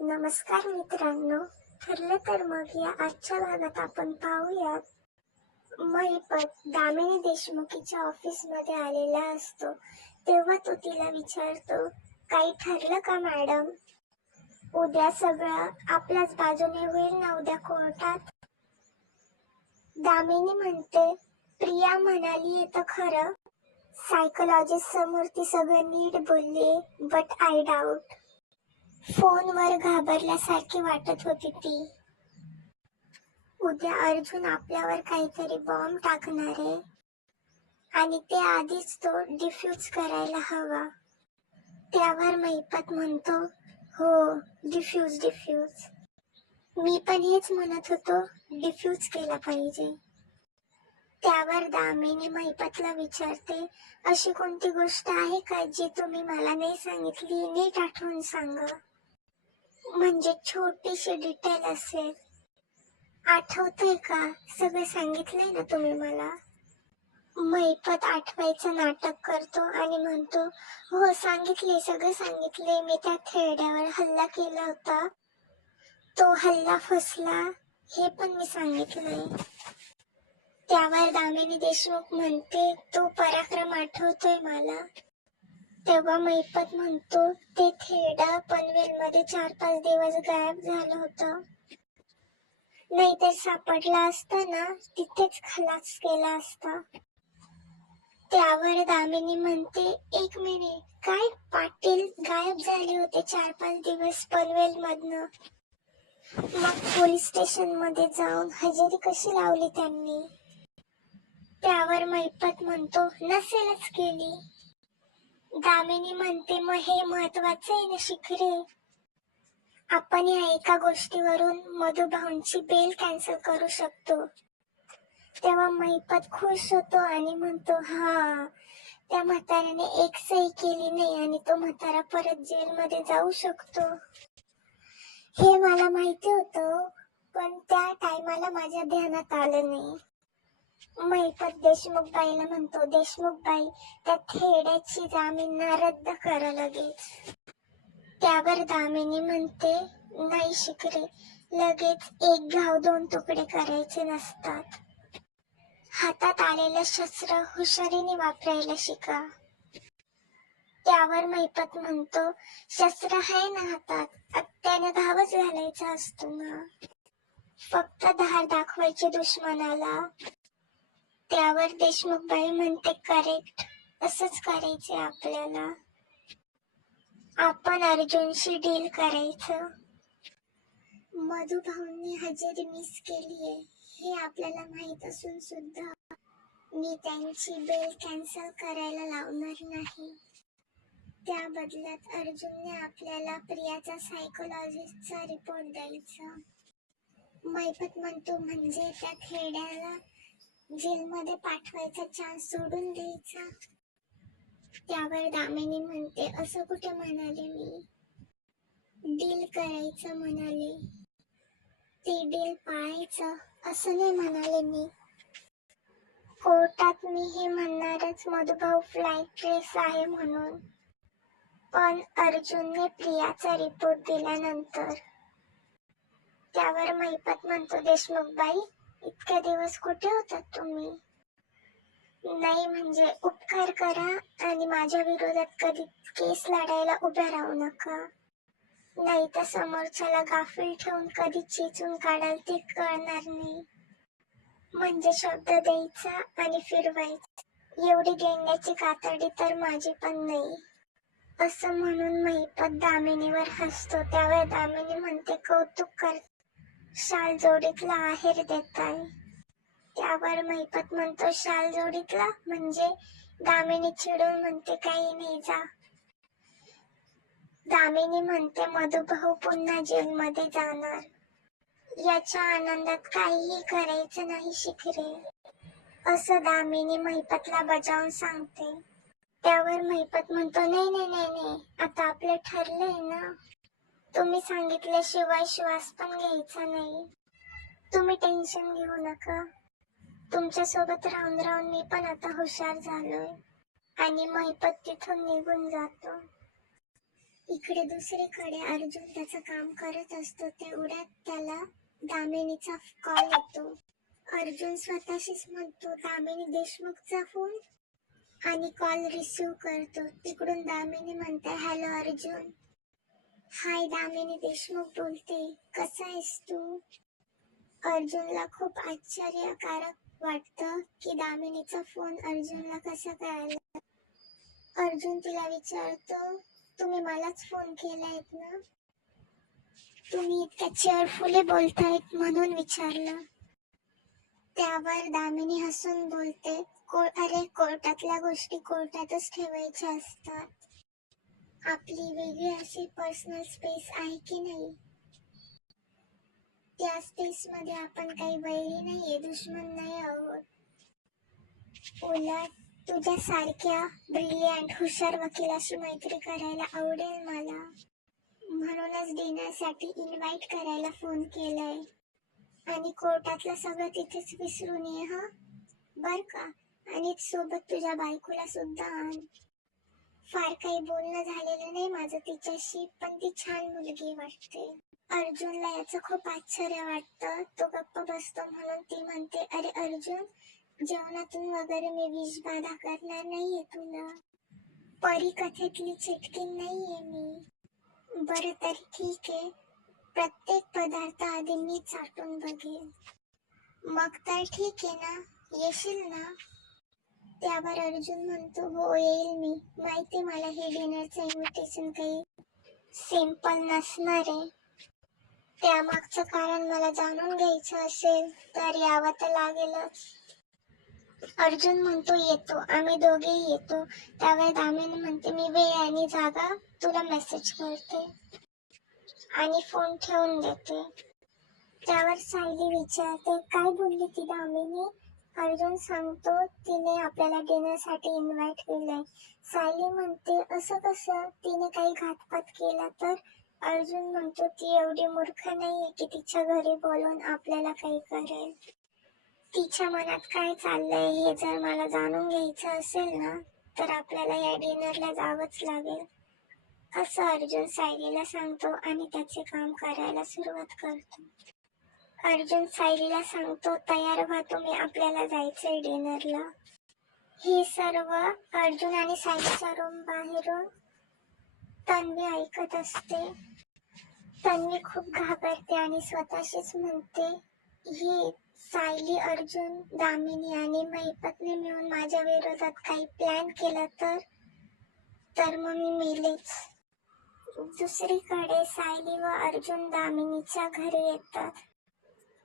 नमस्कार मित्रांनो. ठरलं तर मग या आजच्या भागात आपण पाहूयात महिपत दामिनी देशमुखीच्या ऑफिसमध्ये आलेला असतो. तेव्हा तो तिला विचारतो, काही ठरलं का मॅडम? उद्या सगळं आपल्याच बाजूने होईल ना उद्या कोर्टात? दामिनी म्हणते, प्रिया म्हणाली तर खरं. सायकोलॉजिस्ट समोर ती सगळं नीट बोलली, बट आय डाऊट. फोनवर घाबरल्यासारखी वाटत होती ती. उद्या अर्जुन आपल्यावर काहीतरी बॉम्ब टाकणार आहे आणि ते आधीच तो डिफ्यूज करायला हवा. त्यावर महिपत म्हणतो, हो, डिफ्यूज. मी पण हेच म्हणत होतो, डिफ्यूज केला पाहिजे. त्यावर दामिनी महिपतला विचारते, अशी कोणती गोष्ट आहे का जी तुम्ही मला नाही सांगितली? नीट आठवून सांगा. म्हणजे छोटीशी डिटेल असेल. आठवतंय का? सगळं सांगितलंय ना तुम्ही मला? महिपत आठवायचं नाटक करतो आणि म्हणतो, हो सांगितले, सगळं सांगितले. मी त्या थेरड्यावर हल्ला केला होता, तो हल्ला फसला, हे पण मी सांगितलंय. त्यावर दामिनी देशमुख म्हणते, तो पराक्रम आठवतोय मला. तेव्हा महिपत म्हणतो, ते थेरडा पनवेलमध्ये 4-5 दिवस गायब झालं होतं. नाहीतर सापडला असता ना, तिथेच खलास केला असता. त्यावर दामिनी म्हणते, एक मिनिट, काय पाटील गायब झाले होते 4-5 दिवस पनवेल मधनं? मग पोलीस स्टेशन मध्ये जाऊन हजेरी कशी लावली त्यांनी? त्यावर महिपत म्हणतो, नसेलच केली. दामिनी म्हणते, मग हे महत्वाचं आहे ना शिखरे. आपण या एका गोष्टीवरून मधुभाऊंची बेल कॅन्सल करू शकतो. तेव्हा महिपत खुश होतो आणि म्हणतो, हा, त्या म्हाताऱ्याने एक सही केली नाही आणि तो म्हातारा परत जेलमध्ये जाऊ शकतो. हे मला माहिती होतं, पण त्या टायमाला माझ्या ध्यानात आलं नाही. महिपत देशमुखबाईला म्हणतो, देशमुखबाई, त्या थेड्याची जामीन रद्द करा लगेच. त्यावर दामिनी म्हणते, नाही शिखरे, लगेच एक घाव 2 तुकडे करायचे नसतात. हातात आलेलं शस्त्र हुशारीने वापरायला शिका. त्यावर महिपत म्हणतो, शस्त्र आहे ना हातात, त्याने घावच घालायचा असतो ना, फक्त धार दाखवायची दुश्मनाला. त्यावर देशमुखबाई म्हणते, करेक्ट, असंच करायचे आपल्याला. आपण अर्जुनशी डील करायचं. मधुभाऊंनी हजेरी मिस केलीये हे आपल्याला माहित असून सुद्धा मी त्यांची बेल कॅन्सल करायला लावणार नाही. त्या बदल्यात अर्जुनने आपल्याला प्रियाचा सायकोलॉजिस्टचा रिपोर्ट द्यायचा. महिपत म्हणतो, म्हणजे त्या खेड्याला जेलमध्ये पाठवायचा चान्स सोडून द्यायचा. त्यावर दामिनी म्हणते, असं कुठे म्हणाले मी, डील करायचं म्हणाले. ते डील पाळायचं असं नाही म्हणाले मी. कोर्टात मी हे म्हणणारच मधुभाऊ फ्लाईट रेस आहे म्हणून. पण अर्जुनने प्रियाचा रिपोर्ट दिल्यानंतर. त्यावर महिपत म्हणतो, देशमुखबाई, इतके दिवस कुठे होतात तुम्ही? नाही म्हणजे उपकार करा आणि माझ्या विरोधात कधी केस लढायला उभ्या राहू नका. नाही तर समोरच्याला गाफील ठेवून कधी चेचून काढाल ते कळणार नाही. म्हणजे शब्द द्यायचा आणि फिरवायचा, एवढी गेंड्याची कातडी तर माझी पण नाही. असं म्हणून महिपत दामिनीवर हसतो. त्यावेळी दामिनी म्हणते, कौतुक कर, शाल जोडीतला आहेर देताय. त्यावर महिपत म्हणतो, शाल जोडीतला म्हणजे? दामिनी चिडून म्हणते, काही नाही, जा. दामिनी म्हणते, मधुभाऊ पुन्हा जेलमध्ये जाणार, याच्या आनंदात काहीही करायचं नाही शिखरे, असं दामिनी महिपतला बजावून सांगते. त्यावर महिपत म्हणतो, नाही, आता आपलं ठरलंय ना, तुम्ही सांगितल्याशिवाय श्वास पण घ्यायचा नाही. तुम्ही टेन्शन घेऊ नका. तुमच्या सोबत राहून राहून मी पण आता हुशार झालोय. आणि महिपत तिथून निघून जातो. इकडे दुसरीकडे अर्जुन त्याचं काम करत असतो तेवढ्यात त्याला दामिनीचा कॉल येतो. अर्जुन स्वतःशीच म्हणतो दामिनी देशमुखचा फोन आणि कॉल रिसीव करतो. तिकडून दामिनी म्हणते हॅलो अर्जुन. हाय दामिनी देशमुख बोलते, कसा आहेस तू? अर्जुनला खूप आश्चर्यकारक वाटतं की दामिनीचा फोन अर्जुनला कसा काय आला. अर्जुन तिला विचारतो तुम्ही मलाच फोन केलायत ना? तुम्ही इतक्या चेअरफुली बोलतायत म्हणून विचारलं. त्यावर दामिनी हसून बोलते अरे कोर्टातल्या गोष्टी कोर्टातच ठेवायच्या असतात. आपली वेगळी अशी पर्सनल स्पेस आहे की नाही. त्या स्पेस मध्ये आपण काही वैरी नाहीये, दुश्मन नाही आहोत. उलट तुझ्यासारख्या ब्रिलियंट हुशार वकिलाशी मैत्री करायला आवडेल मला. म्हणूनच डिनरसाठी इन्व्हाइट करायला फोन केलाय. आणि कोर्टातलं सगळं तिथेच विसरून ये हा बर का. आणि सोबत तुझ्या बायकोला सुद्धा आण. फार काही बोलणं झालेलं नाही माझं तिच्याशी, पण ती छान मुलगी वाटते. अर्जुनला याचं खूप आश्चर्य वाटतं. तो गप्प बसतो म्हणून ती म्हणते अरे अर्जुन, जेवणातून वगैरे मी विषबाधा करणार नाहीये तुला. परी कथेतली चिटकीन नाहीये मी. बरं तरी ठीक आहे, प्रत्येक पदार्थ आधी मी चाटून बघेल. मग तर ठीक आहे ना, येशील ना? त्यावर अर्जुन म्हणतो हो येईल मी. माहिती मला हे डिनरचं इन्व्हिटेशन काही सिंपल नसणार आहे. त्यामागचं कारण मला जाणून घ्यायचं असेल तर यावं तर लागेलच. अर्जुन म्हणतो येतो, आम्ही दोघेही येतो. त्यावेळी दामिनी म्हणते मी वेळ आणि जागा तुला मेसेज करते आणि फोन ठेवून देते. त्यावर सायली विचारते काय बोलली ती दामिनी? अर्जुन सांगतो तिने आपल्याला डिनरसाठी इन्व्हाइट केलंय. सायली म्हणते असं कसं, तिने काही घातपात केला तर? अर्जुन म्हणतो ती एवढी मूर्ख नाहीये की तिच्या घरी बोलून आपल्याला काही करेल. तिच्या मनात काय चाललंय हे जर मला जाणून घ्यायचं असेल ना तर आपल्याला या डिनरला जावंच लागेल, असं अर्जुन सायलीला सांगतो आणि त्याचे काम करायला सुरुवात करतो. अर्जुन सायलीला सांगतो तयार व्हा तुम्ही, आपल्याला जायचंय डिनरला. हे सर्व अर्जुन आणि सायलीच्या रूम बाहेरून तन्वी ऐकत असते. तन्वी खूप घाबरते आणि स्वतःशीच म्हणते ही सायली, अर्जुन, दामिनी आणि महिपतने मिळून माझ्या विरोधात काही प्लॅन केला तर मग मी मेलेच. दुसरीकडे सायली व अर्जुन दामिनीच्या घरी येतात.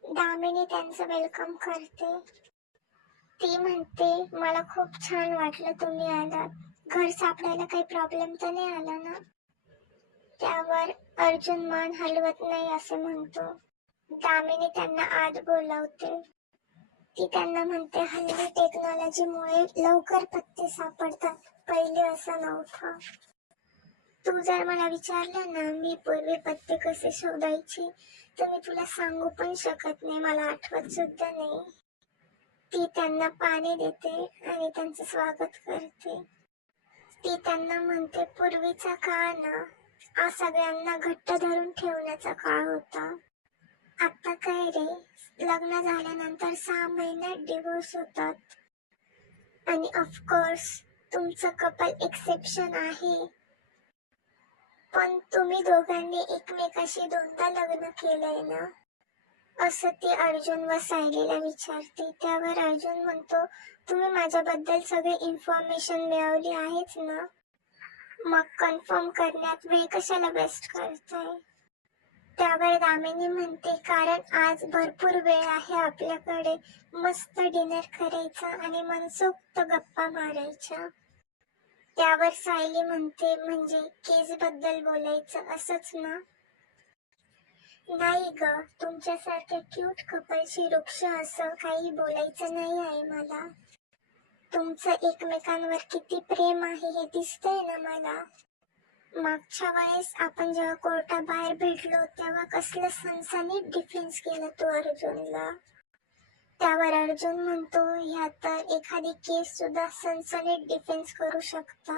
दामिनी त्यांचं वेलकम करते. ती म्हणते मला खूप छान वाटलं तुम्ही आलात. घर सापडायला काही प्रॉब्लेम तर नाही आला ना? त्यावर अर्जुन मान हलवत नाही असे म्हणतो. दामिनी त्यांना आत बोलावते. ती त्यांना म्हणते हल्ली टेक्नॉलॉजीमुळे लवकर पत्ते सापडतात, पहिले असं नव्हतं. तू जर मला विचारलं ना मी पूर्वी पत्ते कसे शोधायचे तर मी तुला सांगू पण शकत नाही, मला आठवत सुद्धा नाही. ती त्यांना पाणी देते आणि त्यांचं स्वागत करते. ती त्यांना म्हणते पूर्वीचा काळ ना सगळ्यांना घट्ट धरून ठेवण्याचा काळ होता. आता काय रे, लग्न झाल्यानंतर 6 महिन्यात डिवोर्स होतात. आणि ऑफकोर्स तुमचं कपल एक्सेप्शन आहे, पण तुम्ही दोघांनी एकमेकाशी 2दा लग्न केलंय ना, असं ती अर्जुन व सायलीला विचारते. त्यावर अर्जुन म्हणतो तुम्ही माझ्याबद्दल सगळी इन्फॉर्मेशन मिळवली आहेच ना, मग कन्फर्म करण्यात वेळ कशाला वेस्ट करताय? त्यावर दामिनी म्हणते कारण आज भरपूर वेळ आहे आपल्याकडे, मस्त डिनर करायचा आणि मनसोक्त गप्पा मारायच्या. त्यावर सायली म्हणते म्हणजे केस बद्दल बोलायचं असंच ना? नाही ग, तुमच्यासारख्या क्यूट कपलशी वृक्ष असं काही बोलायचं नाही आहे मला. तुमचं एकमेकांवर किती प्रेम आहे हे दिसतंय ना मला. मागच्या वेळेस आपण जेव्हा कोर्टाबाहेर भेटलो तेव्हा कसलं सनसनीत डिफेन्स केलं तू अर्जुनला. त्यावर अर्जुन म्हणतो ह्या तर एखादी केस सुद्धा सनसनीत डिफेन्स करू शकता.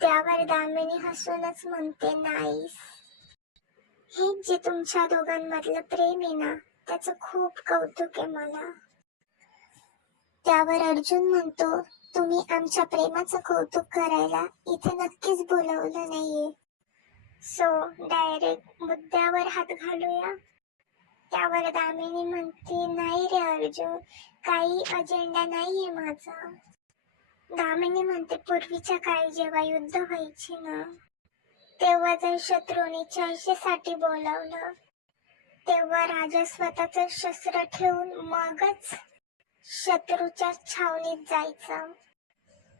त्यावर दामिनी हसूनच म्हणते, नाईस. हे जे तुमच्या दोघांमधलं प्रेम आहे ना, त्याचं खूप कौतुक आहे मला. त्यावर अर्जुन म्हणतो, तुम्ही आमच्या प्रेमाचं कौतुक करायला इथे नक्कीच बोलवलं नाहीये. सो डायरेक्ट मुद्द्यावर हात घालूया. त्यावर दामिनी म्हणते, नाही रे अर्जुन, काही अजेंडा नाहीये माझा. दामिनी म्हणते, पूर्वीच्या काळी जेव्हा युद्ध व्हायची ना, तेव्हा जर शत्रूने चर्चेसाठी बोलावलं, तेव्हा राजा स्वतःच शस्त्र ठेवून मगच शत्रूच्या छावणीत जायचा.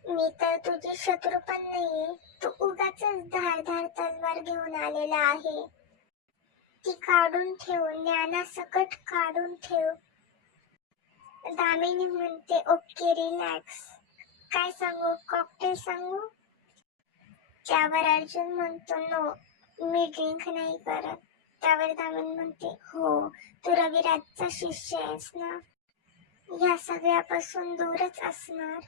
मी तर तुझी शत्रू पण नाहीये, तू उगाचच धारधार तलवार घेऊन आलेला आहे. ती काढून ठेव, ज्ञानासकट काढून ठेव. दामिनी म्हणते, ओके रिलॅक्स. काय सांगू, कॉकटेल सांगू? त्यावर अर्जुन म्हणतो, नो, मी ड्रिंक नाही करत. त्यावर दामिनी म्हणते, हो, तू रविराजचा शिष्य आहेस ना, या सगळ्यापासून दूरच असणार.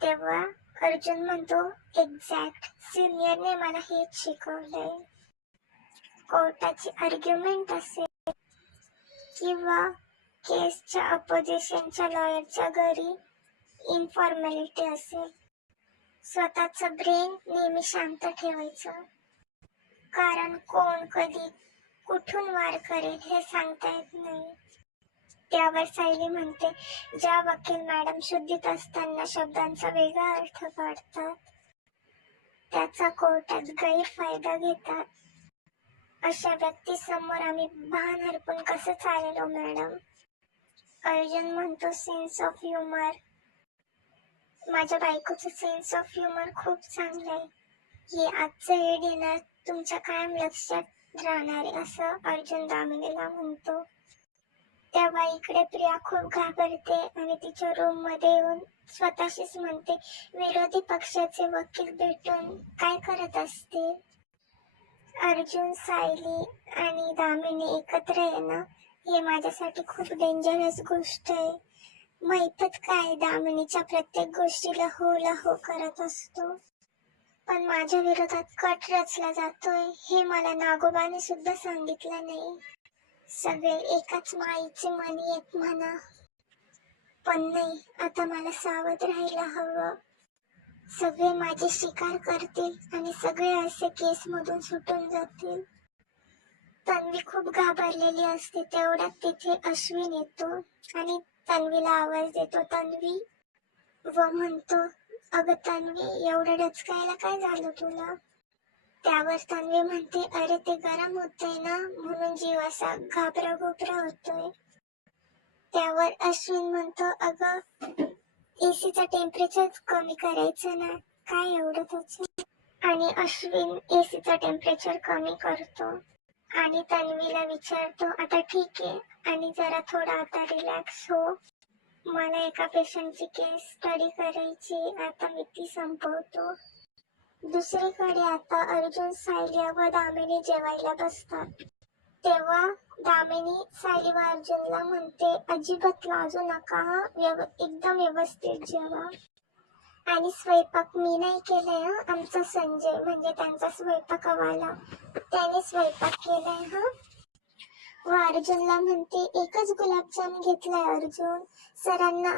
तेव्हा अर्जुन म्हणतो, एक्झॅक्ट, सिनियरने मला हेच शिकवलंय. कोर्टाची आर्ग्युमेंट असेल किंवा केसच्या अपोजिशनच्या लॉयरच्या घरी इन्फॉर्मॅलिटी असेल, स्वतःचं ब्रेन नेहमी शांत ठेवायचं. कारण कोण कधी कुठून वार करेल हे सांगता येत नाही. त्यावर सायली म्हणते, ज्या वकील मॅडम शुद्धीत असताना शब्दांचा वेगळा अर्थ काढतात, त्याचा कोर्टात गैरफायदा घेतात, अशा व्यक्तीसमोर आम्ही भान हरपून कसं चालेलो मॅडम? अर्जुन म्हणतो, सेन्स ऑफ ह्युमर. माझ्या बायकोचं सेन्स ऑफ ह्युमर खूप चांगलं आहे. हे आजचं हे डिनर तुमच्या कायम लक्षात राहणार आहे, असं अर्जुन दामिनीला म्हणतो. तेव्हा इकडे प्रिया खूप घाबरते आणि तिच्या रूम मध्ये येऊन स्वतःशीच म्हणते, विरोधी पक्षाचे वकील भेटून काय करत असतील? अर्जुन, सायली आणि दामिनी एकत्र येणं हे माझ्यासाठी खूप डेंजरस गोष्ट आहे. माहीतच काय, दामिनीच्या प्रत्येक गोष्टीला हो करत असतो, पण माझ्या विरोधात कट रचला जातोय हे मला नागोबाने सुद्धा सांगितलं नाही. सगळे एकाच माईचे मणी आहेत म्हणा, पण नाही, आता मला सावध राहायला हवं. सगळे माझे शिकार करतील आणि सगळे असे केस मधून सुटून जातील. तन्वी खूप घाबरलेली असते, तेवढ्यात तिथे अश्विन येतो आणि तन्वीला आवाज देतो, तन्वी, व म्हणतो, अगं तन्वी, एवढं डचकायला काय झालं तुला? त्यावर तन्वी म्हणते, अरे ते गरम होतंय ना, म्हणून जीव असा घाबरा घोबरा होतोय. त्यावर अश्विन म्हणतो, अगं एसीचं टेम्परेचर कमी करायचं ना, काय एवढं त्याचं? आणि अश्विन एसीचं टेम्परेचर कमी करतो आणि तन्वीला विचारतो, आता ठीक आहे आणि जरा थोडा आता रिलॅक्स हो, मला एका पेशंटची केस स्टडी करायची, आता मी ती संपवतो. दुसरीकडे आता अर्जुन, सायली व दामिनी जेवायला बसतात. तेव्हा दामिनी सायली व अर्जुनला म्हणते, अजिबात लाजू नका, एकदम व्यवस्थित जेवा. आणि स्वयंपाक मी नाही केलाय, आमचा संजय म्हणजे त्यांचा स्वयंपाकवाला, त्याने स्वयंपाक केलाय हा. व अर्जुनला म्हणते, एकच गुलाबजाम घेतलाय अर्जुन, सरांना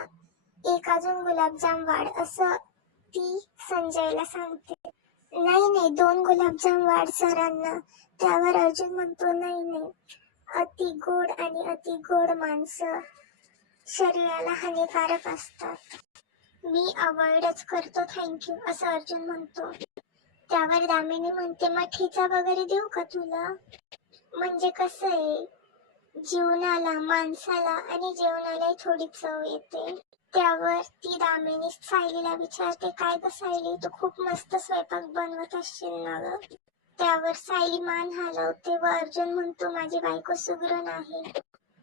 एक अजून गुलाबजाम वाढ, असं ती संजयला सांगते. नाही, 2 गुलाबजाम वाढ सरांना. त्यावर अर्जुन म्हणतो, नाही, अति गोड आणि अति गोड माणसं शरीराला हानिकारक असतात, मी अवॉइडच करतो, थँक्यू, असं अर्जुन म्हणतो. त्यावर दामिनी म्हणते, मग ठेचा वगैरे देऊ का तुला? म्हणजे कसं आहे, जीवनाला, माणसाला आणि जेवणालाही थोडी चव येते. त्यावर ती दामिनी सायलीला विचारते, काय ग सायली, तू खूप मस्त स्वयंपाक बनवत असशील ना ग? त्यावर सायली मान हलवते व अर्जुन म्हणतो, माझी बायको सुगरण आहे,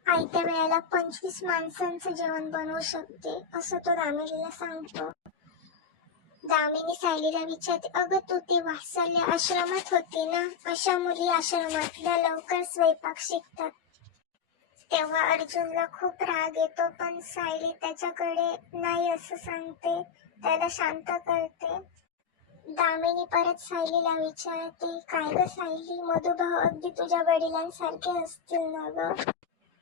आयत्या वेळेला 25 माणसांचं जेवण बनवू शकते, असं तो दामिनीला सांगतो. दामिनी सायलीला विचारते, अगं तू ती वात्सल्य आश्रमात होती ना, अशा मुली आश्रमातल्या लवकर स्वयंपाक शिकतात. तेव्हा अर्जुनला खूप राग येतो, पण सायली त्याच्याकडे नाही असं सांगते, त्याला शांत करते. दामिनी परत सायलीला विचारते, काय ग सायली, मधुभाऊ अगदी तुझ्या वडिलांसारखे असतील ना ग?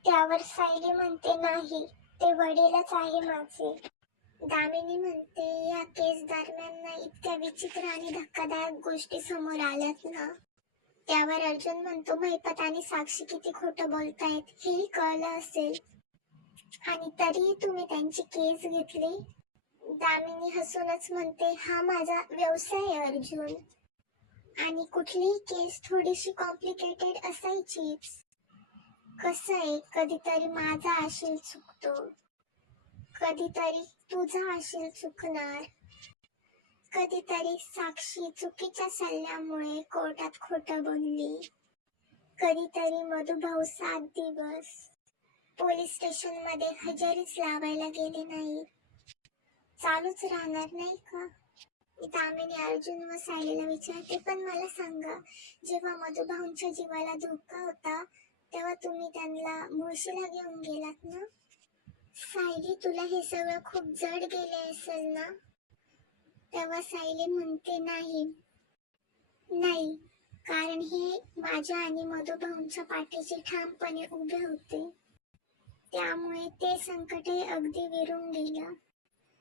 त्यावर सायली म्हणते, नाही, ते वडीलच आहे माझे. दामिनी म्हणते, या केस दरम्यान ना इतक्या विचित्र आणि धक्कादायक गोष्टी समोर आल्यात ना. त्यावर अर्जुन म्हणतो, महिपत आणि साक्षी किती खोटं बोलतायत हेही कळलं असेल, आणि तरीही तुम्ही त्यांची केस घेतली. दामिनी हसूनच म्हणते, हा माझा व्यवसाय आहे अर्जुन, आणि कुठलीही केस थोडीशी कॉम्प्लिकेटेड असायचीच. कसं आहे, कधीतरी माझा आशील चुकतो, कधीतरी तुझा आशील चुकणार, कधीतरी साक्षी चुकीच्या सल्ल्यामुळे कोर्टात खोटं बोलली, कधीतरी मधुभाऊ 7 दिवस पोलीस स्टेशन मध्ये हजेरीच लावायला गेले नाही. चालूच राहणार नाही का? दामिनी अर्जुन व सायलीला विचारते, पण मला सांगा, जेव्हा मधुभाऊंच्या जीवाला धोका होता तेव्हा तुम्ही त्यांना मुळशीला घेऊन गेलात ना? सायली, तुला हे सगळं खूप जड गेले असेल ना? तेव्हा सायली म्हणते, नाही, कारण हे माझ्या आणि मधुभाऊंच्या पाठीशी ठामपणे उभे होते, त्यामुळे ते संकटही अगदी विरून गेलं.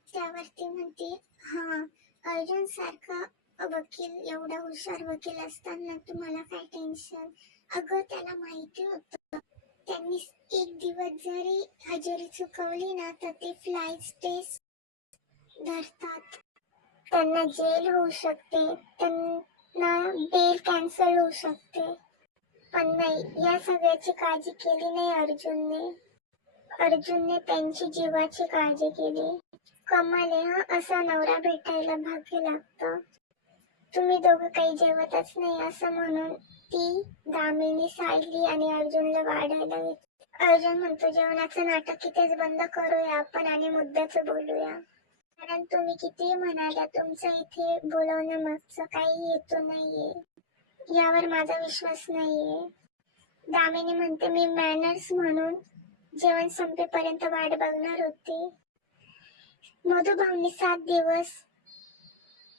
त्यावरती म्हणते, हा, अर्जुन सारखा वकील, एवढा हुशार वकील असताना तुम्हाला काय टेन्शन? अगं, त्याला माहिती होतं त्यांनी एक दिवस जरी हजेरी चुकवली ना तर ते फ्लाईट टेस्ट धरतात, त्यांना जेल होऊ शकते, त्यांना बेल कॅन्सल होऊ शकते. पण नाही, या सगळ्याची काळजी केली नाही अर्जुनने त्यांची जीवाची काळजी केली. कमाल आहे हा, असा नवरा भेटायला भाग्य लागतं. तुम्ही दोघं काही जेवतच नाही असं म्हणून ती दामिनी सायली आणि अर्जुनला वाढायला येते. अर्जुन म्हणतो, जेवणाचं नाटक इथेच बंद करूया आपण आणि मुद्द्याचं बोलूया, कारण तुम्ही किती म्हणाल्या तुमचं इथे बोलवण्या मागचं काही हेतू नाहीये, यावर माझा विश्वास नाहीये. दामिनी म्हणते, मी मॅनर्स म्हणून जेवण संपेपर्यंत वाट बघणार होते. मधुभाऊंनी 7 दिवस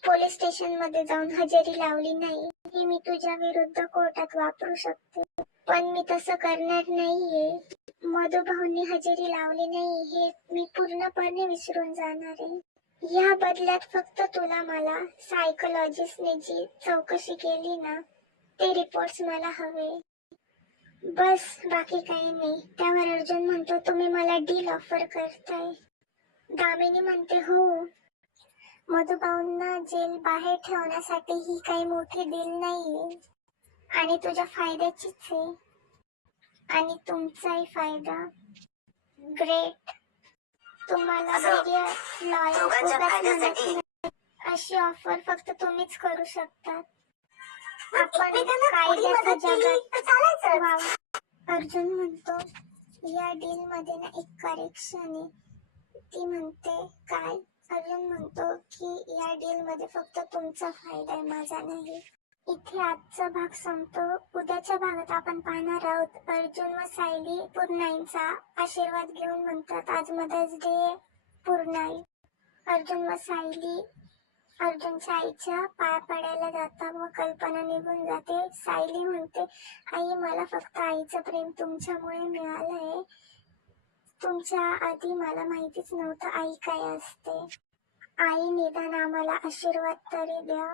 पोलीस स्टेशन मध्ये जाऊन हजेरी लावली नाही हे मी तुझ्या विरुद्ध कोर्टात वापरू शकते, पण मी तसं करणार नाहीये. मधुभाऊंनी हजेरी लावली नाही हे मी पूर्णपणे विसरून जाणार आहे. या बदल्यात फक्त तुला मला सायकोलॉजिस्टने जी चौकशी केली ना ते रिपोर्ट्स मला हवे, बस, बाकी काही नाही. त्यावर अर्जुन म्हणतो, तुम्ही मला डील ऑफर करताय? दामिनी म्हणते, हो, मधुभाऊंना जेल बाहेर ठेवण्यासाठी ही काही मोठी डील नाहीये, आणि तुझ्या फायद्याचीच आहे, आणि तुमचाही फायदा. ग्रेट, तुम्हाला अशी ऑफर फक्त तुम्हीच करू शकता. आपण कायद्याच्या जगात. अर्जुन म्हणतो, या डील मध्ये ना एक करेक्शन आहे. ती म्हणते, काय? अर्जुन म्हणतो की या डील मध्ये फक्त तुमचा फायदा आहे, माझा नाही. इथे आजचा भाग संपतो. उद्याच्या भागात आपण पाहणार आहोत अर्जुन व सायली पूर्णाईंचा आशीर्वाद घेऊन म्हणतात, आज मदर्स डे पूर्णाई. अर्जुन व सायली अर्जुनच्या आईच्या पाया पडायला जातात व कल्पना निघून जाते. सायली म्हणते, आई, मला फक्त आईचं प्रेम तुमच्यामुळे मिळालंय, तुमच्या आधी मला माहितीच नव्हतं आई काय असते. आई, निदान आम्हाला आशीर्वाद तरी द्या.